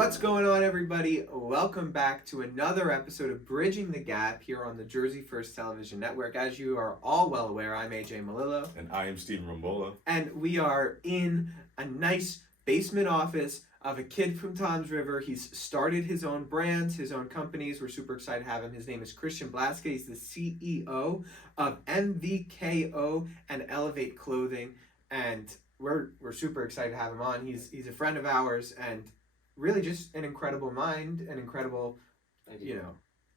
What's going on, everybody? Welcome back to another episode of Bridging the Gap here on the Jersey First Television Network. As you are all well aware, I'm AJ Malillo. And I am Stephen Rambola. And we are in a nice basement office of a kid from Tom's River. He's started his own brands, his own companies. We're super excited to have him. His name is Christian Blaszka. He's the CEO of MVKO and Elvte Clothing. And we're super excited to have him on. He's a friend of ours and really just an incredible mind, an incredible,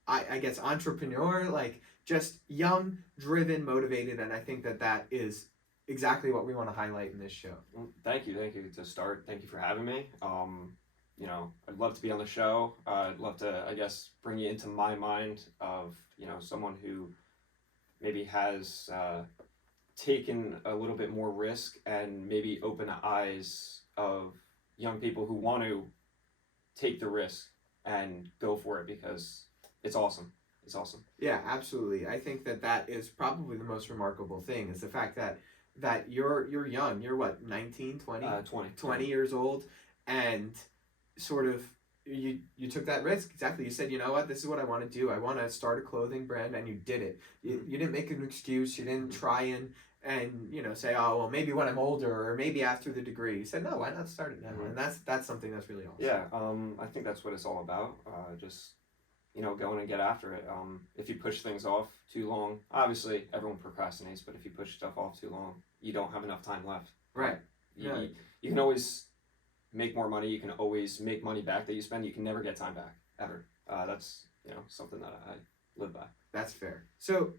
I guess entrepreneur, like just young, driven, motivated. And I think that is exactly what we want to highlight in this show. Well, thank you to start. Thank you for having me. I'd love to be on the show. I'd love to, I guess, bring you into my mind of, someone who maybe has taken a little bit more risk and maybe open the eyes of young people who want to take the risk and go for it because it's awesome. It's awesome. Yeah, absolutely. I think that is probably the most remarkable thing is the fact that you're young. You're what, 19, 20? 20 years old, and sort of you took that risk. Exactly. You said, you know what, this is what I want to do. I want to start a clothing brand, and you did it. You didn't make an excuse. You didn't try and say, oh, well, maybe when I'm older or maybe after the degree. You said, no, why not start it now? And that's something that's really awesome. Yeah, I think that's what it's all about. Just going and get after it. If you push things off too long, obviously everyone procrastinates, but if you push stuff off too long, you don't have enough time left. Right. You can always make more money. You can always make money back that you spend. You can never get time back, ever. That's, something that I live by. That's fair. So,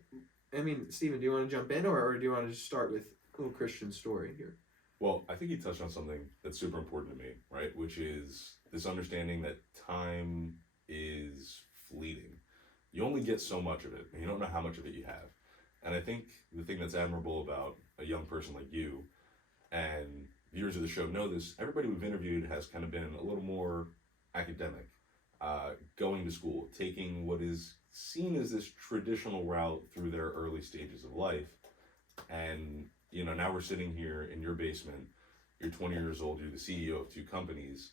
I mean, Stephen, do you want to jump in or do you want to just start with a little Christian story here? Well, I think he touched on something that's super important to me, right? Which is this understanding that time is fleeting. You only get so much of it, and you don't know how much of it you have. And I think the thing that's admirable about a young person like you, and viewers of the show know this, everybody we've interviewed has kind of been a little more academic, going to school, taking what is seen as this traditional route through their early stages of life. And, now we're sitting here in your basement, you're 20 years old, you're the CEO of 2 companies.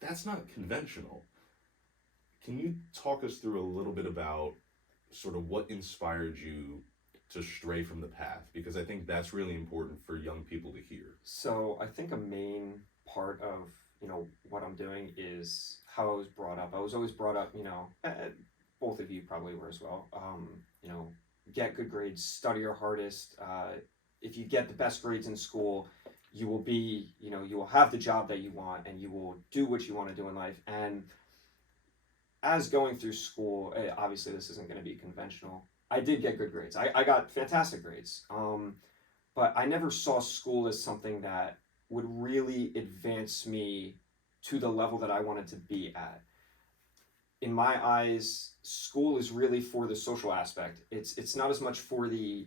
That's not conventional. Can you talk us through a little bit about sort of what inspired you to stray from the path? Because I think that's really important for young people to hear. So I think a main part of, what I'm doing is how I was brought up. I was always brought up, both of you probably were as well. Get good grades, study your hardest. If you get the best grades in school, you will be, you will have the job that you want and you will do what you want to do in life. And as going through school, obviously this isn't going to be conventional. I did get good grades. I got fantastic grades. But I never saw school as something that would really advance me to the level that I wanted to be at. In my eyes, school is really for the social aspect. It's not as much for the,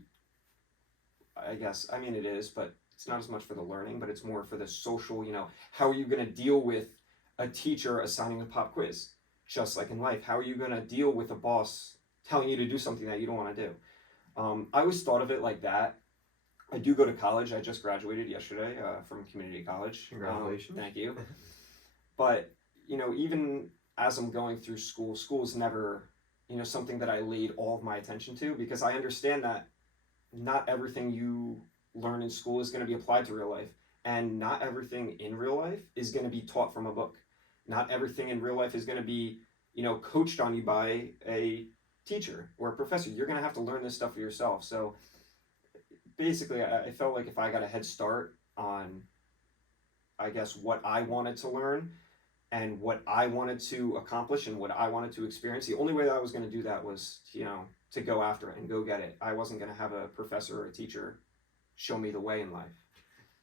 it is, but it's not as much for the learning, but it's more for the social, how are you going to deal with a teacher assigning a pop quiz? Just like in life, how are you going to deal with a boss telling you to do something that you don't want to do? I always thought of it like that. I do go to college. I just graduated yesterday from community college. Congratulations. Thank you. But, even as I'm going through school is never, something that I laid all of my attention to, because I understand that not everything you learn in school is going to be applied to real life. And not everything in real life is going to be taught from a book. Not everything in real life is going to be, coached on you by a teacher or a professor. You're going to have to learn this stuff for yourself. So basically, I felt like if I got a head start on, I guess, what I wanted to learn and what I wanted to accomplish and what I wanted to experience, the only way that I was going to do that was, to go after it and go get it. I wasn't going to have a professor or a teacher show me the way in life.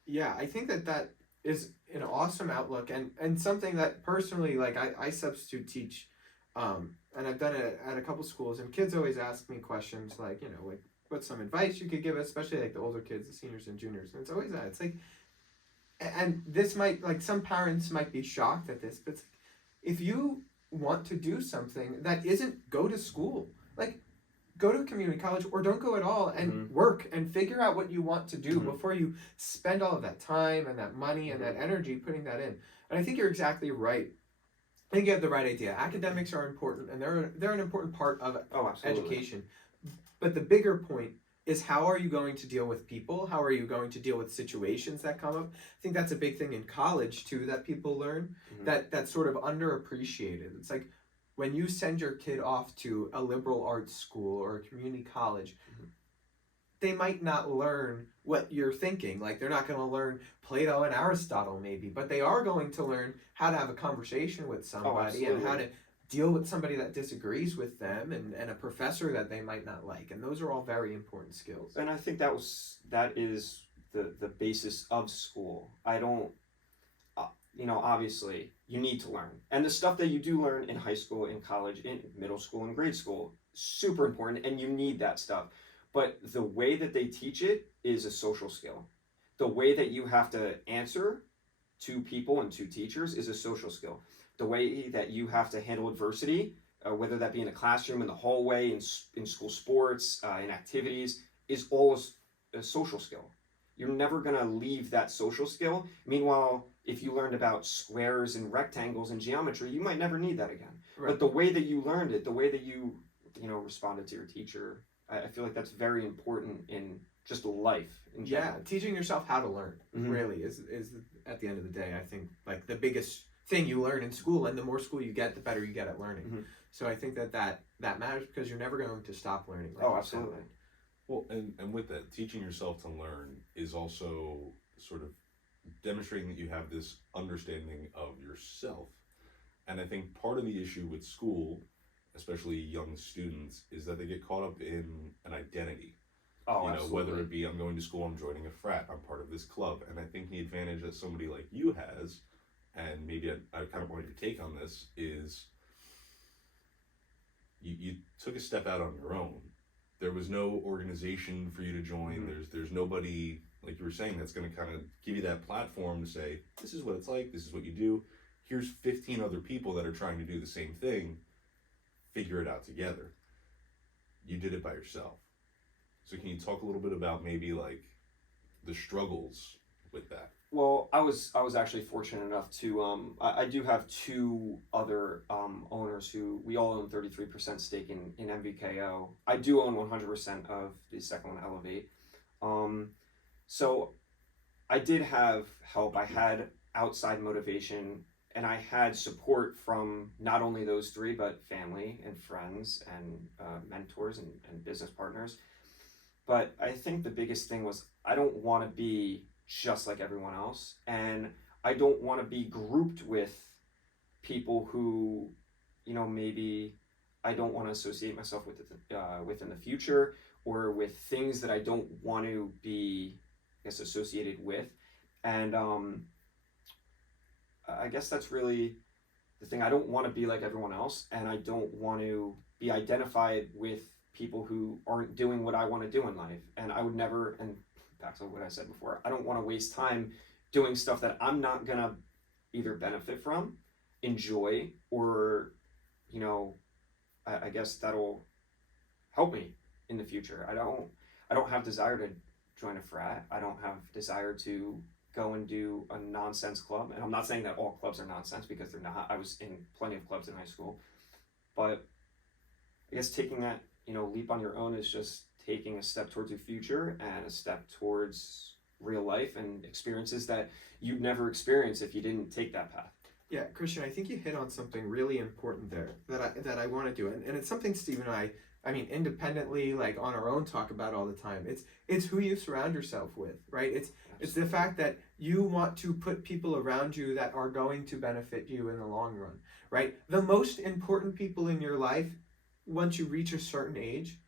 Yeah, I think that is an awesome outlook and something that personally, like I substitute teach, and I've done it at a couple schools, and kids always ask me questions like, like what's some advice you could give, especially like the older kids, the seniors and juniors, and it's always that. It's like, and this might, like, some parents might be shocked at this, but it's like, if you want to do something that isn't go to school, like go to community college or don't go at all and work and figure out what you want to do before you spend all of that time and that money and that energy putting that in. And I think you're exactly right I think you have the right idea. Academics are important, and they're an important part of Oh, absolutely. education. But the bigger point is, how are you going to deal with people? How are you going to deal with situations that come up? I think that's a big thing in college too that people learn, Mhm. that's sort of underappreciated. It's like when you send your kid off to a liberal arts school or a community college, Mhm. they might not learn what you're thinking. Like, they're not going to learn Plato and Aristotle maybe, but they are going to learn how to have a conversation with somebody and how absolutely. to deal with somebody that disagrees with them, and a professor that they might not like. And those are all very important skills. And I think that is the basis of school. I don't, obviously you need to learn, and the stuff that you do learn in high school, in college, in middle school, and grade school, super important, and you need that stuff. But the way that they teach it is a social skill. The way that you have to answer to people and to teachers is a social skill. The way that you have to handle adversity, whether that be in a classroom, in the hallway, in school sports, in activities, is all a social skill. You're never going to leave that social skill. Meanwhile, if you learned about squares and rectangles and geometry, you might never need that again. Right. But the way that you learned it, the way that you responded to your teacher, I feel like that's very important in just life in general. Yeah, teaching yourself how to learn really is at the end of the day, I think, like, the biggest thing you learn in school. And the more school you get, the better you get at learning. Mhm. So I think that matters, because you're never going to stop learning. Like Oh, you said. absolutely. Well, and with that, teaching yourself to learn is also sort of demonstrating that you have this understanding of yourself. And I think part of the issue with school, especially young students, is that they get caught up in an identity. Oh, You know, absolutely. whether it be I'm going to school, I'm joining a frat, I'm part of this club. And I think the advantage that somebody like you has, and maybe I kind of want your take on this, is you took a step out on your own. There was no organization for you to join. Mhm. There's nobody, like you were saying, that's going to kind of give you that platform to say, this is what it's like, this is what you do. Here's 15 other people that are trying to do the same thing. Figure it out together. You did it by yourself. So can you talk a little bit about maybe like the struggles with that? Well, I was actually fortunate enough to I do have two other owners who we all own 33% stake in MVKO. I do own 100% of the second one, Elevate. So I did have help. I had outside motivation, and I had support from not only those three, but family and friends and mentors and business partners. But I think the biggest thing was, I don't want to be just like everyone else, and I don't want to be grouped with people who, maybe I don't want to associate myself with within the future, or with things that I don't want to be, I guess, associated with. And I guess that's really the thing. I don't want to be like everyone else, and I don't want to be identified with people who aren't doing what I want to do in life. And I would never, and back to what I said before, I don't want to waste time doing stuff that I'm not gonna either benefit from, enjoy, or I guess that'll help me in the future. I don't have desire to join a frat. I don't have desire to go and do a nonsense club. And I'm not saying that all clubs are nonsense, because they're not. I was in plenty of clubs in high school. But I guess taking that, leap on your own is just taking a step towards your future and a step towards real life and experiences that you'd never experience if you didn't take that path. Yeah, Christian, I think you hit on something really important there that I want to do, and it's something Steve and I mean, independently, like on our own, talk about all the time. It's who you surround yourself with, right? It's the fact that you want to put people around you that are going to benefit you in the long run, right? The most important people in your life, once you reach a certain age,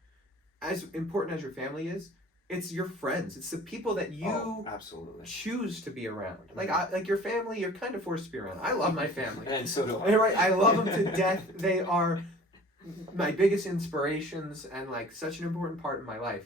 as important as your family is, it's your friends. It's the people that you absolutely choose to be around. Like your family, you're kind of forced to be around. I love my family. And so do I. Right? I love them to death. They are my biggest inspirations and like such an important part of my life.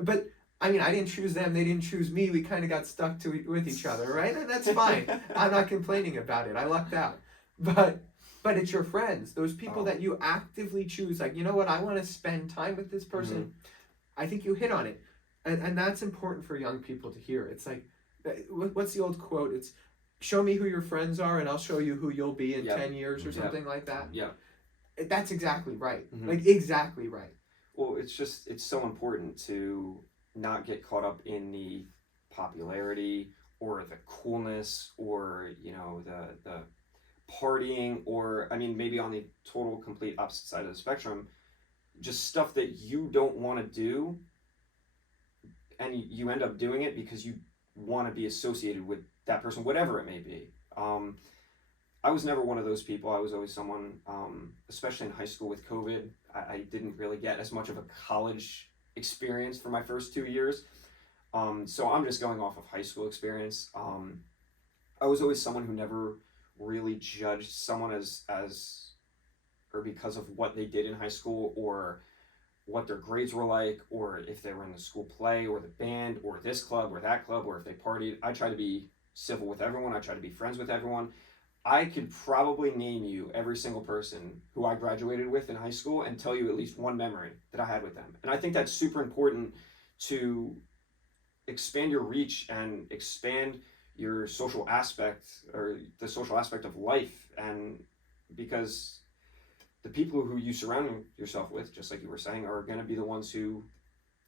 But I mean, I didn't choose them. They didn't choose me. We kind of got stuck with each other, right? And that's fine. I'm not complaining about it. I lucked out. But it's your friends, those people that you actively choose. Like, you know what? I want to spend time with this person. Mm-hmm. I think you hit on it. And that's important for young people to hear. It's like, what's the old quote? It's show me who your friends are and I'll show you who you'll be in Yep. 10 years or Yep. something like that. Yeah. That's exactly right. Mhm. Like, exactly right. Well, it's so important to not get caught up in the popularity or the coolness or, you know, the partying, or I mean maybe on the total complete opposite side of the spectrum, just stuff that you don't want to do, and you end up doing it because you want to be associated with that person, whatever it may be. I was never one of those people. I was always someone, especially in high school with COVID, I didn't really get as much of a college experience for my first 2 years. So I'm just going off of high school experience. I was always someone who never really judged someone as or because of what they did in high school, or what their grades were like, or if they were in the school play or the band or this club or that club, or if they partied. I try to be civil with everyone. I try to be friends with everyone. I could probably name you every single person who I graduated with in high school and tell you at least one memory that I had with them. And I think that's super important to expand your reach and expand your social aspect, or the social aspect of life. And because the people who you surround yourself with, just like you were saying, are going to be the ones who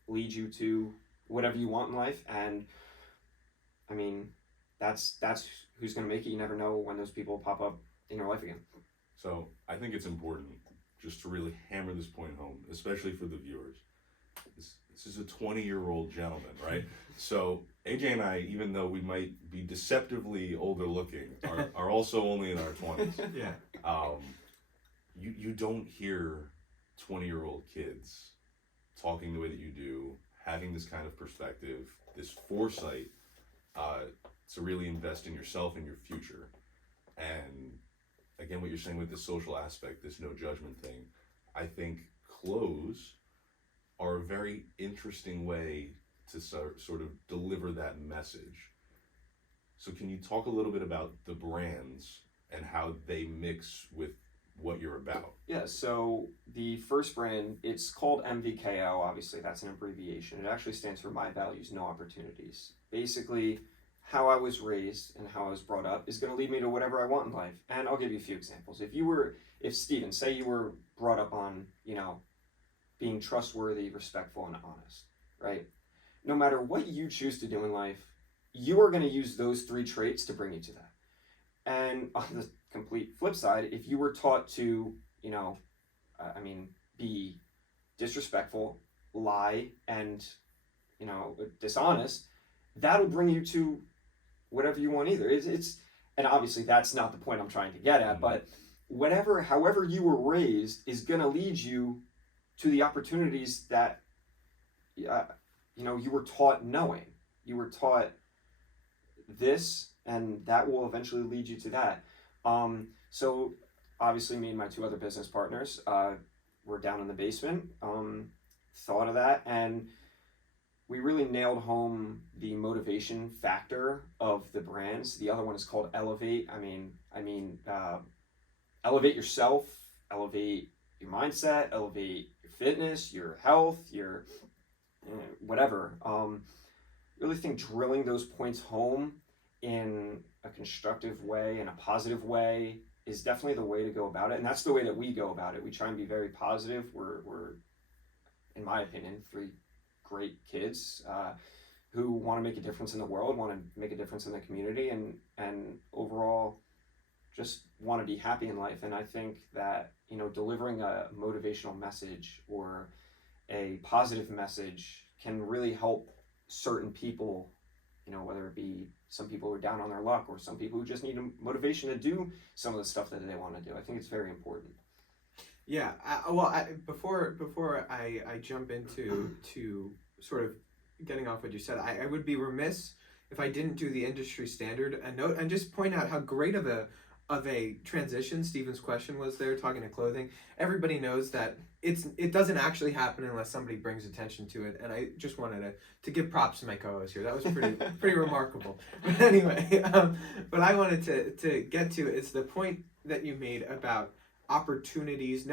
lead you to whatever you want in life. And I mean, that's who's going to make it. You never know when those people pop up in your life again. So I think it's important just to really hammer this point home, especially for the viewers. This is a 20-year-old gentleman, right? So AJ and I, even though we might be deceptively older looking, are also only in our 20s. Yeah. You don't hear 20-year-old kids talking the way that you do, having this kind of perspective, this foresight to really invest in yourself and your future. And again, what you're saying with the social aspect, this no judgment thing, I think clothes are a very interesting way to sort of deliver that message. So can you talk a little bit about the brands and how they mix with what you're about? Yeah, so the first brand, it's called MVKO. Obviously, that's an abbreviation. It actually stands for My Values, No Opportunities. Basically, how I was raised and how I was brought up is going to lead me to whatever I want in life. And I'll give you a few examples. If Steven, say you were brought up on, being trustworthy, respectful, and honest, right? No matter what you choose to do in life, you are going to use those three traits to bring you to that. And on the complete flip side, if you were taught to, be disrespectful, lie, and, dishonest, that'll bring you to whatever you want either. And obviously that's not the point I'm trying to get at, but however you were raised is going to lead you to the opportunities that, you were taught knowing. You were taught this, and that will eventually lead you to that. So obviously me and my two other business partners, were down in the basement, thought of that, and we really nailed home the motivation factor of the brands. The other one is called Elevate. Elevate yourself, elevate your mindset, elevate your fitness, your health, your whatever. Really think drilling those points home in a constructive way, in a positive way, is definitely the way to go about it. And that's the way that we go about it. We try and be very positive. We're in my opinion, three great kids who want to make a difference in the world, want to make a difference in the community, and overall just want to be happy in life. And I think that, delivering a motivational message or a positive message can really help certain people, whether it be some people who are down on their luck or some people who just need motivation to do some of the stuff that they want to do. I think it's very important. Yeah. Before I jump into sort of getting off what you said, I would be remiss if I didn't do the industry standard a note and just point out how great of a transition Steven's question was there, talking to clothing. Everybody knows that it doesn't actually happen unless somebody brings attention to it, and I just wanted to give props to my co-host here. That was pretty remarkable. But anyway, what I wanted to get to is the point that you made about opportunities,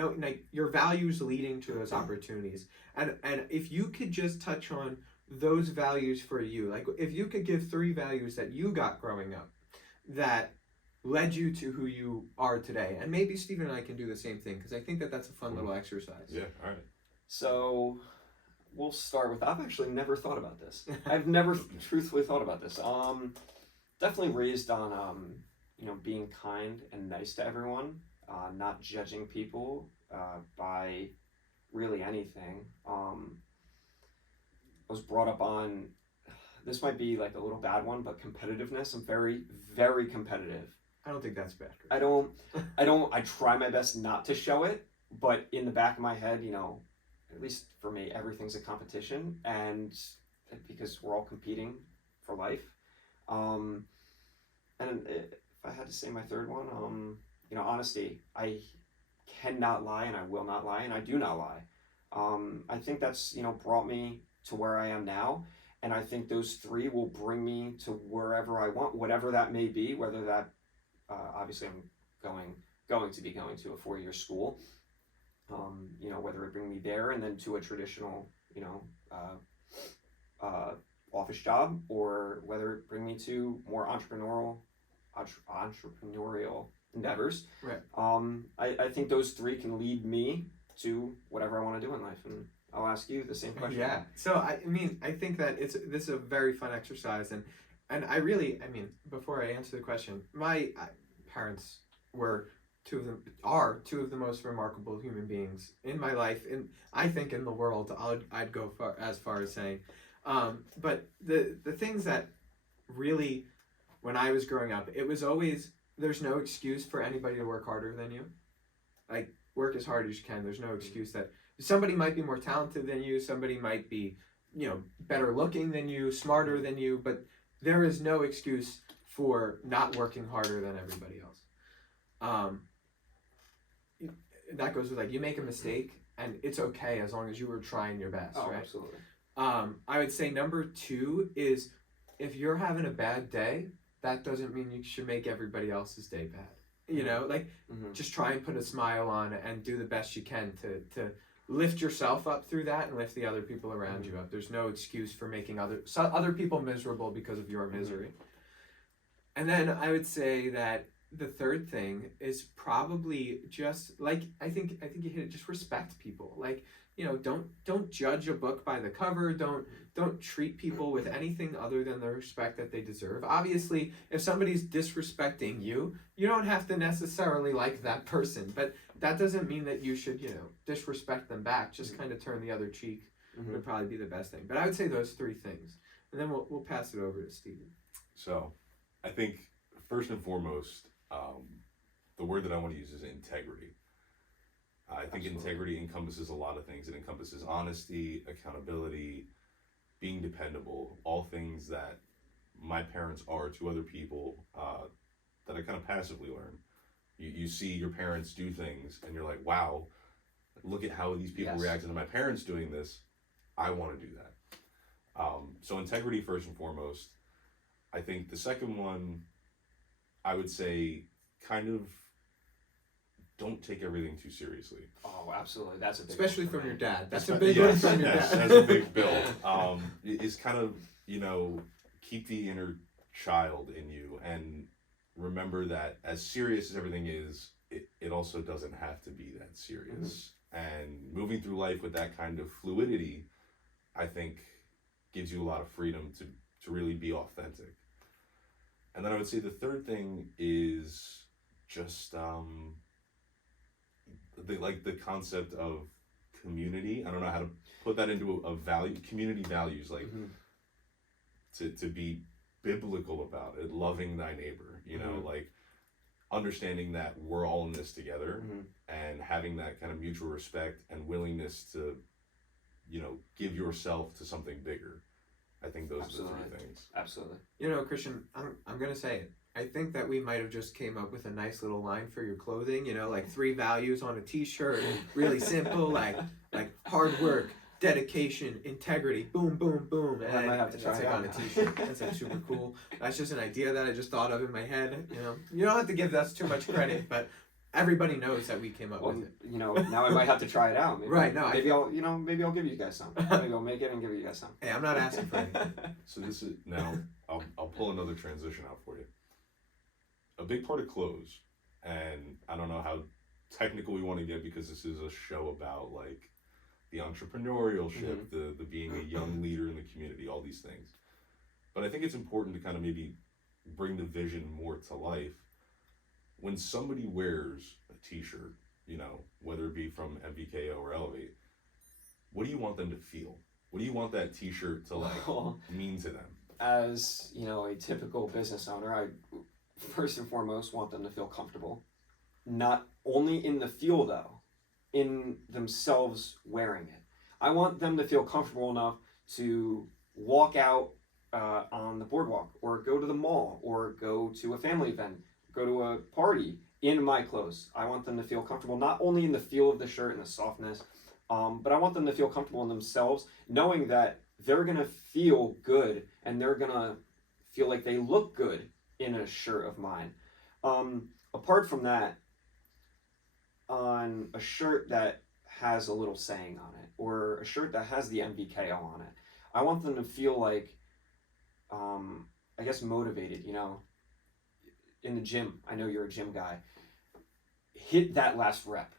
your values leading to those opportunities, and if you could just touch on those values for you, like if you could give 3 values that you got growing up that led you to who you are today? And maybe Stephen and I can do the same thing, because I think that that's a fun little exercise. Yeah, all right. So we'll start with, I've actually never thought about this. I've never truthfully thought about this. Definitely raised on, being kind and nice to everyone, not judging people by really anything. I was brought up on, this might be like a little bad one, but competitiveness. I'm very, very competitive. I don't think that's bad. I try my best not to show it, but in the back of my head, at least for me, everything's a competition, and because we're all competing for life. And if I had to say my third one, honesty. I cannot lie, and I will not lie, and I do not lie. I think that's, brought me to where I am now, and I think those three will bring me to wherever I want, whatever that may be, whether that, obviously I'm going to be going to a 4-year school, whether it bring me there and then to a traditional, office job, or whether it bring me to more entrepreneurial endeavors. Right. I think those three can lead me to whatever I want to do in life, and I'll ask you the same question. Yeah. So I think that this is a very fun exercise, and I really, before I answer the question, my parents are two of the most remarkable human beings in my life, and I think in the world. I'd go as far as saying, but the things that really, when I was growing up, it was always, there's no excuse for anybody to work harder than you. Like, work as hard as you can. There's no excuse that somebody might be more talented than you, somebody might be, better looking than you, smarter than you, but there is no excuse for not working harder than everybody else. That goes with, like, you make a mistake and it's okay as long as you were trying your best, right? Absolutely. I would say number 2 is, if you're having a bad day, that doesn't mean you should make everybody else's day bad. Just try and put a smile on and do the best you can to lift yourself up through that and lift the other people around you up. There's no excuse for making other people miserable because of your misery. And then I would say that the third thing is probably just, like, I think you hit it, just respect people. Like, don't judge a book by the cover. Don't treat people with anything other than the respect that they deserve. Obviously, if somebody's disrespecting you, you don't have to necessarily like that person, but that doesn't mean that you should, disrespect them back. Just kind of turn the other cheek would probably be the best thing. But I would say those 3 things, and then we'll pass it over to Steven. So, I think first and foremost, the word that I want to use is integrity. I think integrity encompasses a lot of things. It encompasses honesty, accountability, being dependable, all things that my parents are to other people, that I kind of passively learn. You see your parents do things and you're like, wow, look at how these people reacted to my parents doing this. I want to do that. So integrity first and foremost. I think the second one, I would say, kind of, don't take everything too seriously. Oh, absolutely. That's a big especially one from your me. dad. That's a big one from your dad. dad. That's a big bill. It's kind of, keep the inner child in you, and remember that as serious as everything is, it also doesn't have to be that serious. And moving through life with that kind of fluidity, I think, gives you a lot of freedom to really be authentic. And then I would say the third thing is just the concept of community. I don't know how to put that into a value, community values, like to be biblical about it, loving thy neighbor, like understanding that we're all in this together, and having that kind of mutual respect and willingness to, give yourself to something bigger. I think those are the 3 things. Absolutely. Christian, I'm gonna say it. I think that we might have just came up with a nice little line for your clothing. Like 3 values on a T-shirt, really simple, like hard work, dedication, integrity. Boom, boom, boom. And I might have to try that's it on a T-shirt. That's super cool. That's just an idea that I just thought of in my head. You don't have to give us too much credit, but everybody knows that we came up with it. Now I might have to try it out. Maybe, right. No. Maybe I'll give you guys some. Maybe I'll make it and give you guys some. Hey, I'm not asking for anything. So this is now. I'll pull another transition out for you. a big part of clothes, and I don't know how technical we want to get because this is a show about like the entrepreneurship, the being a young leader in the community, all these things. But I think it's important to kind of maybe bring the vision more to life. When somebody wears a t-shirt, you know, whether it be from MVKO or Elvte, what do you want them to feel? What do you want that t-shirt to like mean to them? As, you know, a typical business owner, I first and foremost want them to feel comfortable. Not only in the feel though, in themselves wearing it. I want them to feel comfortable enough to walk out on the boardwalk, or go to the mall, or go to a family event, go to a party in my clothes. I want them to feel comfortable, not only in the feel of the shirt and the softness, but I want them to feel comfortable in themselves, knowing that they're gonna feel good and they're gonna feel like they look good in a shirt of mine. Apart from that, on a shirt that has a little saying on it, or a shirt that has the MVKO on it, I want them to feel like, I guess, motivated, you know. In the gym, I know you're a gym guy, hit that last rep.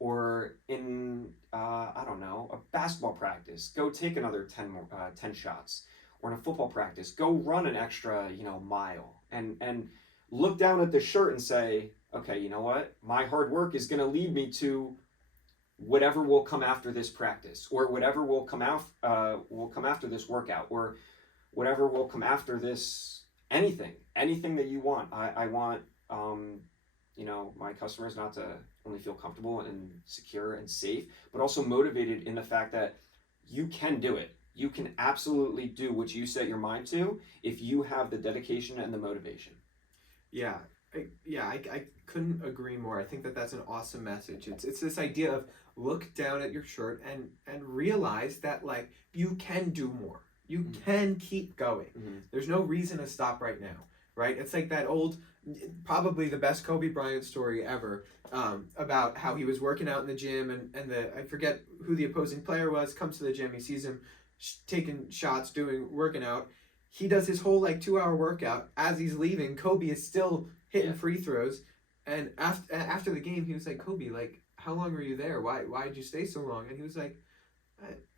Or in, I don't know, a basketball practice, go take another 10 shots. Or in a football practice, go run an extra, you know, mile. And look down at the shirt and say, okay, you know what? My hard work is going to lead me to whatever will come after this practice, or whatever will come after this workout, or whatever will come after this, anything that you want. I want, you know, my customers not to only feel comfortable and secure and safe, but also motivated in the fact that you can do it. You can absolutely do what you set your mind to if you have the dedication and the motivation. Yeah, I couldn't agree more. I think that that's an awesome message. It's this idea of look down at your shirt and realize that like you can do more. You can keep going. There's no reason to stop right now, right? It's like that old, probably the best Kobe Bryant story ever, about how he was working out in the gym and I forget who the opposing player was, comes to the gym, he sees him taking shots, working out. He does his whole like 2-hour workout. As he's leaving, Kobe is still hitting free throws. And after the game, he was like, Kobe, like, how long were you there? Why did you stay so long? And he was like,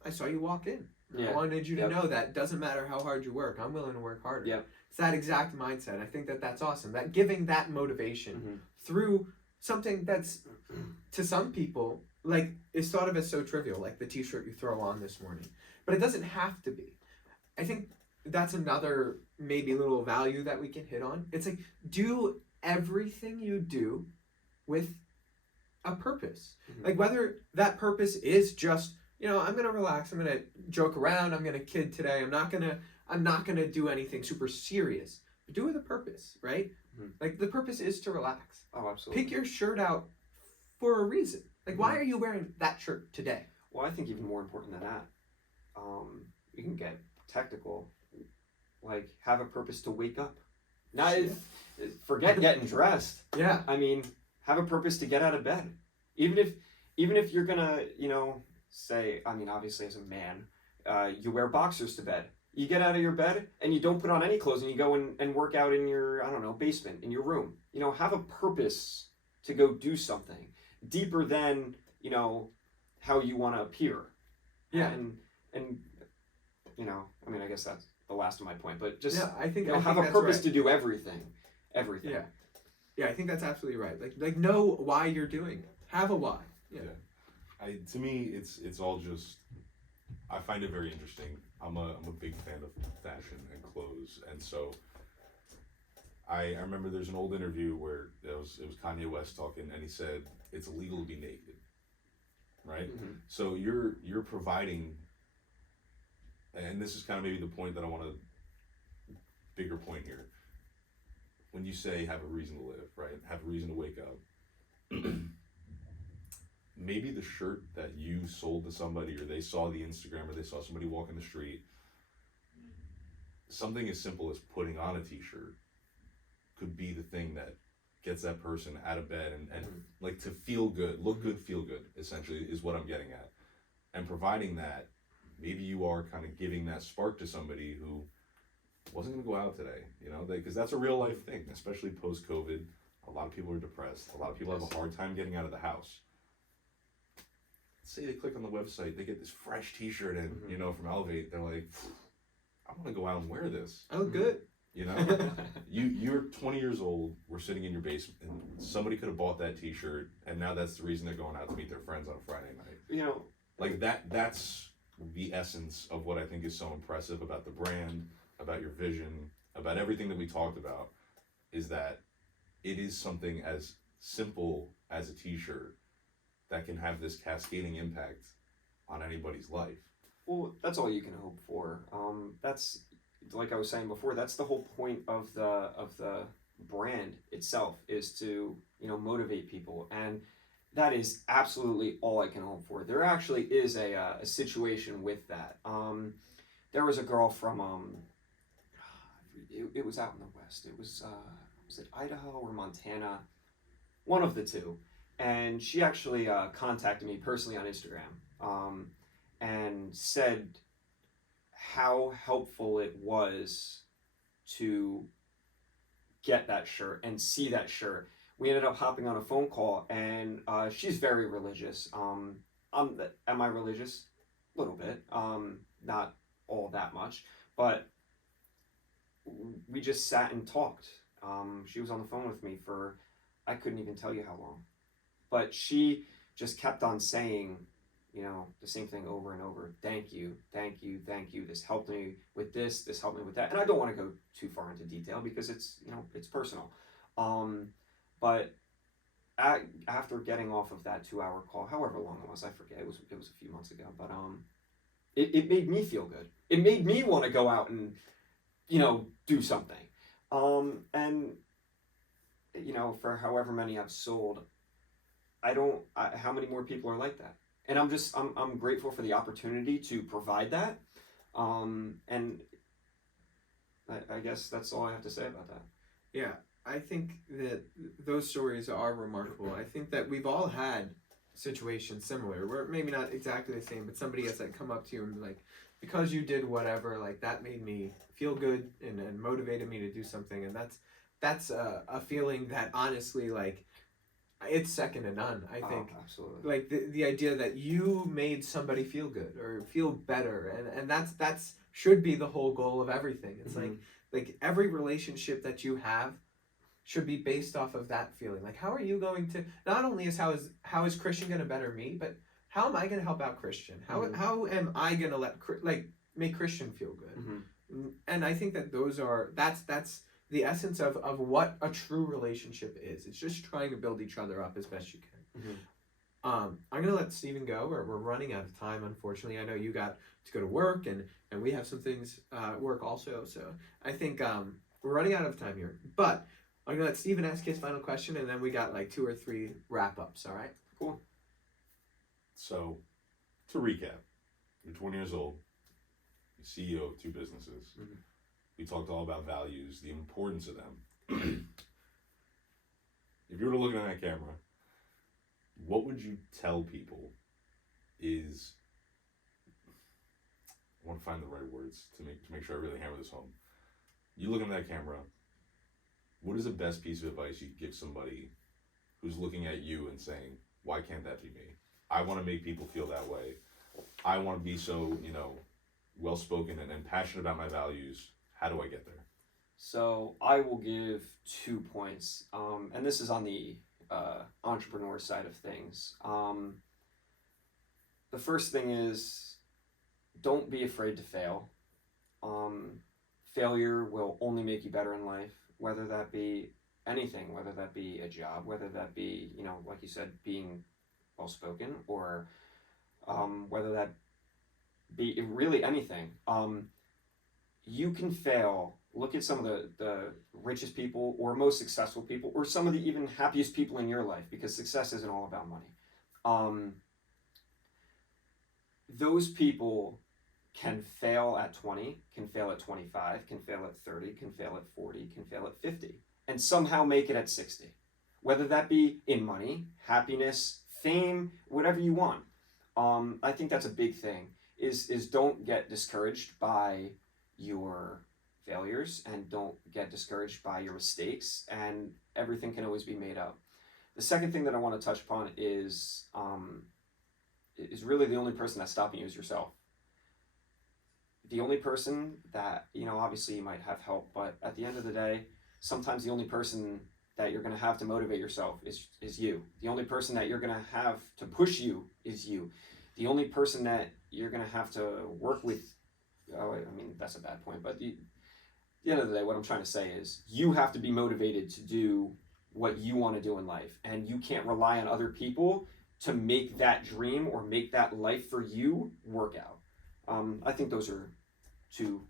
I saw you walk in. I wanted you to know that doesn't matter how hard you work. I'm willing to work harder. It's that exact mindset. I think that that's awesome. That giving that motivation through something that's, to some people, like, is thought of as so trivial, like the t-shirt you throw on this morning. But it doesn't have to be. I think that's another maybe little value that we can hit on. It's like, do everything you do with a purpose. Like, whether that purpose is just, you know, I'm gonna relax, I'm gonna joke around, I'm gonna kid today, I'm not gonna do anything super serious, but do it with a purpose, right? Like, the purpose is to relax. Oh, absolutely. Pick your shirt out for a reason. Like, why are you wearing that shirt today? Well, I think even more important than that, you can get technical. Like, have a purpose to wake up. Not forget getting dressed. Yeah. I mean, have a purpose to get out of bed. Even if you're gonna, you know, say, I mean, obviously as a man, you wear boxers to bed. You get out of your bed and you don't put on any clothes and you go and work out in your, I don't know, basement, in your room. You know, have a purpose to go do something deeper than, you know, how you want to appear. Yeah. And you know, I mean, I guess that's the last of my point, but just I think, you know, have a purpose to do everything. Yeah, I think that's absolutely right. Like know why you're doing it. Have a why. To me, it's all just, I find it very interesting. I'm a big fan of fashion and clothes, and so I remember there's an old interview where it was Kanye West talking, and he said it's illegal to be naked, right? So you're providing, and this is kind of maybe the point that I want to, bigger point here. When you say have a reason to live, right? Have a reason to wake up. Maybe the shirt that you sold to somebody, or they saw the Instagram, or they saw somebody walking the street, something as simple as putting on a t-shirt could be the thing that gets that person out of bed and like to feel good, look good, feel good, essentially is what I'm getting at. And providing that, maybe you are kind of giving that spark to somebody who wasn't going to go out today, you know, because that's a real life thing, especially post COVID. A lot of people are depressed. A lot of people have a hard time getting out of the house. Say they click on the website, they get this fresh T-shirt in, you know, from Elvte. They're like, I want to go out and wear this. I look good. You know, you're 20 years old. We're sitting in your basement, and somebody could have bought that T-shirt, and now that's the reason they're going out to meet their friends on a Friday night. You know, like that's the essence of what I think is so impressive about the brand, about your vision, about everything that we talked about, is that it is something as simple as a T-shirt that can have this cascading impact on anybody's life. well, that's all you can hope for. That's like I was saying before. That's the whole point of the brand itself, is to, you know, motivate people, and that is absolutely all I can hope for. There actually is a situation with that. There was a girl from it was out in the West. It was it Idaho or Montana, one of the two, and she actually contacted me personally on Instagram, and said how helpful it was to get that shirt and see that shirt. We ended up hopping on a phone call, and she's very religious. Am I religious? A little bit. Not all that much, but we just sat and talked. She was on the phone with me for, I couldn't even tell you how long, but she just kept on saying, you know, the same thing over and over. Thank you, thank you, thank you. This helped me with this helped me with that. And I don't want to go too far into detail because it's, you know, it's personal. But after getting off of that 2-hour call, however long it was, I forget, it was a few months ago, but it made me feel good. It made me want to go out and, you know, do something. And, you know, for however many I've sold, how many more people are like that? And I'm grateful for the opportunity to provide that. And I guess that's all I have to say about that. Yeah, I think that those stories are remarkable. I think that we've all had situations similar, where maybe not exactly the same, but somebody has like come up to you and be like, because you did whatever, like that made me feel good and motivated me to do something. And that's a feeling that honestly, like, it's second to none. I think, absolutely. like the idea that you made somebody feel good or feel better, and that's should be the whole goal of everything. It's like every relationship that you have should be based off of that feeling. Like, how are you going to, not only is how is Christian going to better me, but how am I going to help out Christian? How am I going to make Christian feel good? And I think that that's the essence of what a true relationship is. It's just trying to build each other up as best you can. I'm gonna let Steven go. We're running out of time, unfortunately. I know you got to go to work, and we have some things at work also. So I think we're running out of time here. But I'm gonna let Steven ask his final question, and then we got like 2 or 3 wrap-ups, all right? Cool. So, to recap, you're 20 years old, you're CEO of 2 businesses. We talked all about values, the importance of them. If you were to look at that camera, what would you tell people is, I want to find the right words to make sure I really hammer this home. You look at that camera, what is the best piece of advice you could give somebody who's looking at you and saying, why can't that be me? I want to make people feel that way. I want to be so, you know, well-spoken and passionate about my values. How do I get there? So I will give 2 points, and this is on the entrepreneur side of things. The first thing is, don't be afraid to fail. Failure will only make you better in life, whether that be anything, whether that be a job, whether that be, you know, like you said, being well-spoken, or whether that be really anything. You can fail. Look at some of the richest people or most successful people, or some of the even happiest people in your life, because success isn't all about money. Those people can fail at 20, can fail at 25, can fail at 30, can fail at 40, can fail at 50, and somehow make it at 60. Whether that be in money, happiness, fame, whatever you want. I think that's a big thing, is don't get discouraged by your failures and don't get discouraged by your mistakes, and everything can always be made up. The second thing that I want to touch upon is really the only person that's stopping you is yourself. The only person that, obviously you might have help, but at the end of the day, sometimes the only person that you're going to have to motivate yourself is you. The only person that you're going to have to push you is you. The only person that you're going to have to work with, that's a bad point, but at the end of the day, what I'm trying to say is you have to be motivated to do what you want to do in life, and you can't rely on other people to make that dream or make that life for you work out. I think those are 2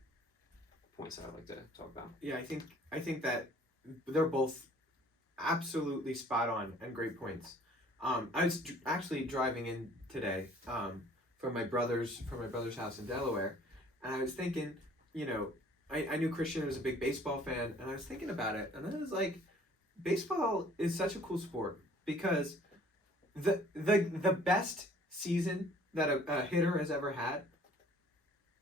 points that I'd like to talk about. Yeah, I think that they're both absolutely spot on and great points. I was actually driving in today from my brother's house in Delaware, and I was thinking, I knew Christian was a big baseball fan, and I was thinking about it, and I was like, baseball is such a cool sport because the best season that a hitter has ever had,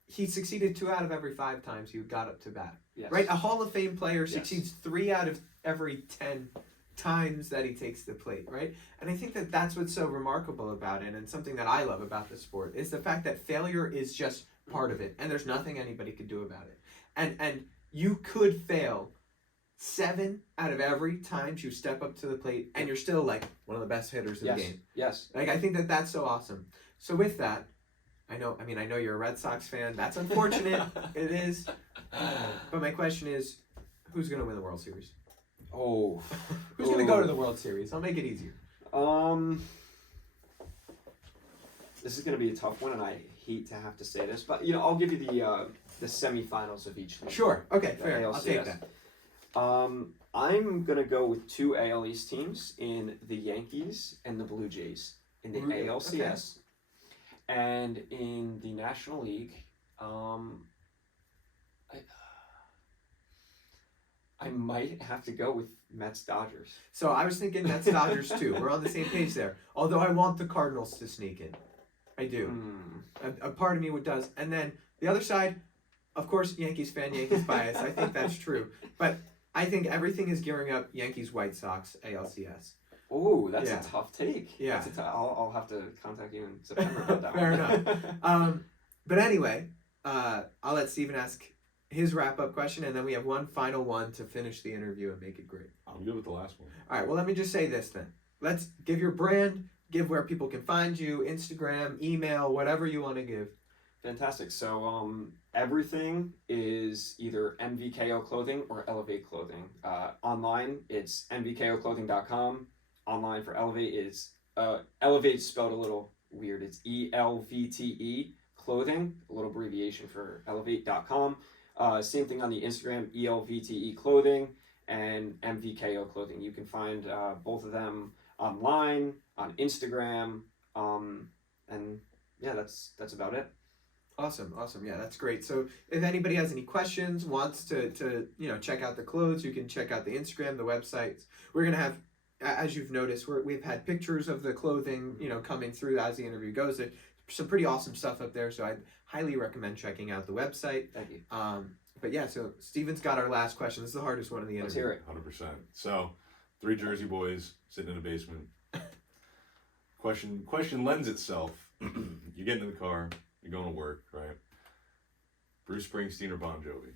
he succeeded 2 out of every 5 times he got up to bat. Yes. Right? A Hall of Fame player succeeds 3 out of every 10 times that he takes the plate, right? And I think that that's what's so remarkable about it, and something that I love about the sport is the fact that failure is just part of it, and there's nothing anybody could do about it. And you could fail 7 out of every times you step up to the plate, and you're still like one of the best hitters in the game. Yes. Like, I think that that's so awesome. So with that, I know you're a Red Sox fan. That's unfortunate. It is. But my question is, who's going to win the World Series? Oh. Who's going to go to the World Series? I'll make it easier. This is going to be a tough one, and I hate to have to say this, but I'll give you the semifinals of each league. Sure. Okay. The Fair. ALCS. I'll take that. I'm going to go with 2 AL East teams in the Yankees and the Blue Jays in the ALCS. Okay. And in the National League, I might have to go with Mets Dodgers. So I was thinking Mets Dodgers too. We're on the same page there. Although I want the Cardinals to sneak in. I do. A part of me does. And then the other side, of course, Yankees fan, Yankees bias. I think that's true. But I think everything is gearing up Yankees White Sox ALCS. Oh, that's a tough take. Yeah. I'll have to contact you in September about that Fair one. enough. But anyway, I'll let Steven ask his wrap-up question, and then we have one final one to finish the interview and make it great. I'm good with the last one. All right, well, let me just say this then. Let's give your brand, give where people can find you, Instagram, email, whatever you want to give. Fantastic. So everything is either MVKO clothing or Elvte clothing. Online, it's mvkoclothing.com. Online for Elvte is Elevate spelled a little weird. It's ELVTE clothing, a little abbreviation for elevate.com. Same thing on the Instagram, ELVTE clothing and MVKO clothing. You can find both of them online, on Instagram, and yeah, that's about it. Awesome. Yeah, that's great. So if anybody has any questions, wants to check out the clothes, you can check out the Instagram, the websites. We're going to have, as you've noticed, we've had pictures of the clothing, coming through as the interview goes. There's some pretty awesome stuff up there, so I'd highly recommend checking out the website. Thank you. But yeah, so Steven's got our last question. This is the hardest one in the interview. Let's hear it. 100%. So, 3 Jersey boys sitting in a basement. Question lends itself. You get in the car, you're going to work, right? Bruce Springsteen or Bon Jovi?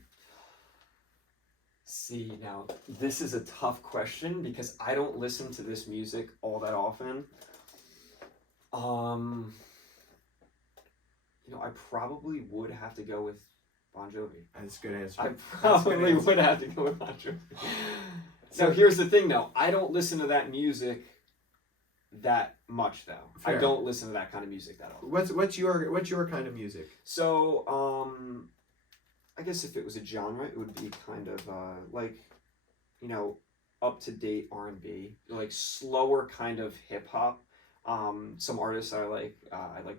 See, now, this is a tough question because I don't listen to this music all that often. I probably would have to go with Bon Jovi. That's a good answer. I probably would have to go with Bon Jovi. So here's the thing, though. I don't listen to that music that much, though. Fair. I don't listen to that kind of music that often. What's your kind of music? So, I guess if it was a genre, it would be kind of up to date R&B, like slower kind of hip hop. Some artists I like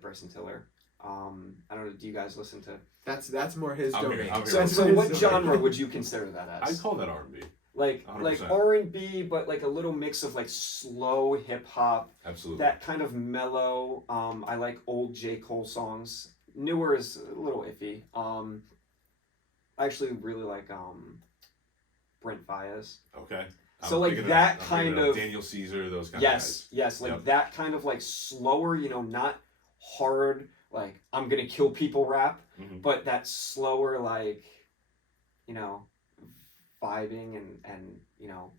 Bryson Tiller. I don't know. Do you guys listen to? That's more his I'm domain. here. So what genre would you consider that as? I'd call that R&B. Like 100%. R&B, but like a little mix of like slow hip hop. Absolutely. That kind of mellow. I like old J. Cole songs. Newer is a little iffy. I actually really like Brent Faiyaz. Okay. So, like, thinking that I'm kind thinking of- Daniel Caesar, those kind of Yes, guys. yes, like Yep. that kind of like slower, not hard, like I'm gonna kill people rap, Mhm. but that slower, like, vibing and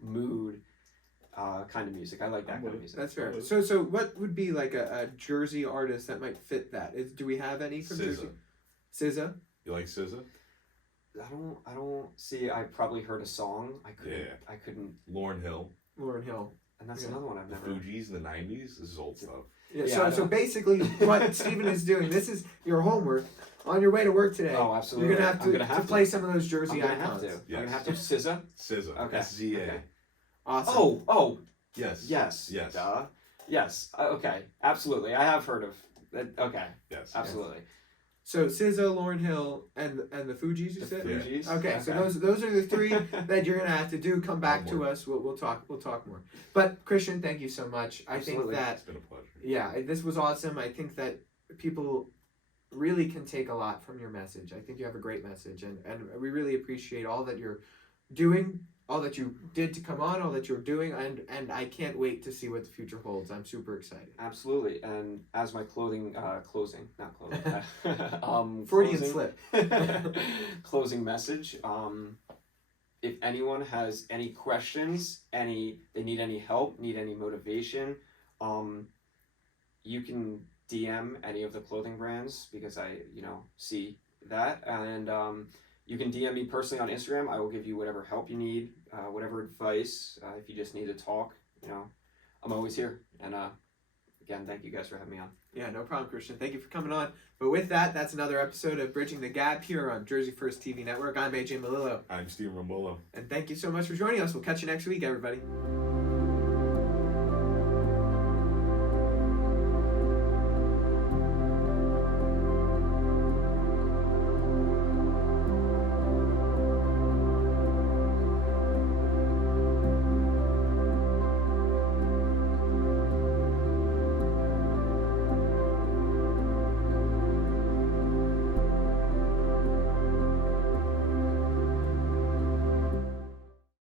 mood kind of music. I like that kind of music. That's fair. So what would be like a Jersey artist that might fit that? Do we have any from Jersey? SZA. SZA? You like SZA? I don't see. I probably heard a song. I couldn't. Lauryn Hill. Lauryn Hill. And that's Yeah. another one I've The never. Fugees in the 90s. This is old stuff. Yeah, Yeah, so basically what Stephen is doing, this is your homework on your way to work today. Oh, absolutely. You're gonna have I'm to, gonna have play some of those Jersey I'm gonna icons. have to. Yes. I'm gonna have to. SZA. SZA. Okay. SZA. Okay. Awesome. Oh. Yes. Yes. Yes. Duh. Yes. Okay. Absolutely. I have heard of that. Okay. Yes. Absolutely. So SZA, Lauryn Hill, and the Fugees, you The said? Yeah. Fugees. Okay, so those are the three that you're gonna have to do. Come back to Homework. us. We'll talk more. But Christian, thank you so much. I Absolutely. think that It's been a pleasure. yeah, this was awesome. I think that people really can take a lot from your message. I think you have a great message, and we really appreciate all that you're doing, all that you did to come on, all that you're doing, and I can't wait to see what the future holds. I'm super excited. Absolutely. And as my closing, not clothing. Freudian closing- slip. closing message. If anyone has any questions, they need any help, need any motivation, you can DM any of the clothing brands because I, see that. And you can DM me personally on Instagram. I will give you whatever help you need, whatever advice. If you just need to talk, I'm always here. And again, thank you guys for having me on. Yeah, no problem, Christian. Thank you for coming on. But with that, that's another episode of Bridging the Gap here on Jersey First TV Network. I'm AJ Malillo. I'm Steve Rombolo. And thank you so much for joining us. We'll catch you next week, everybody.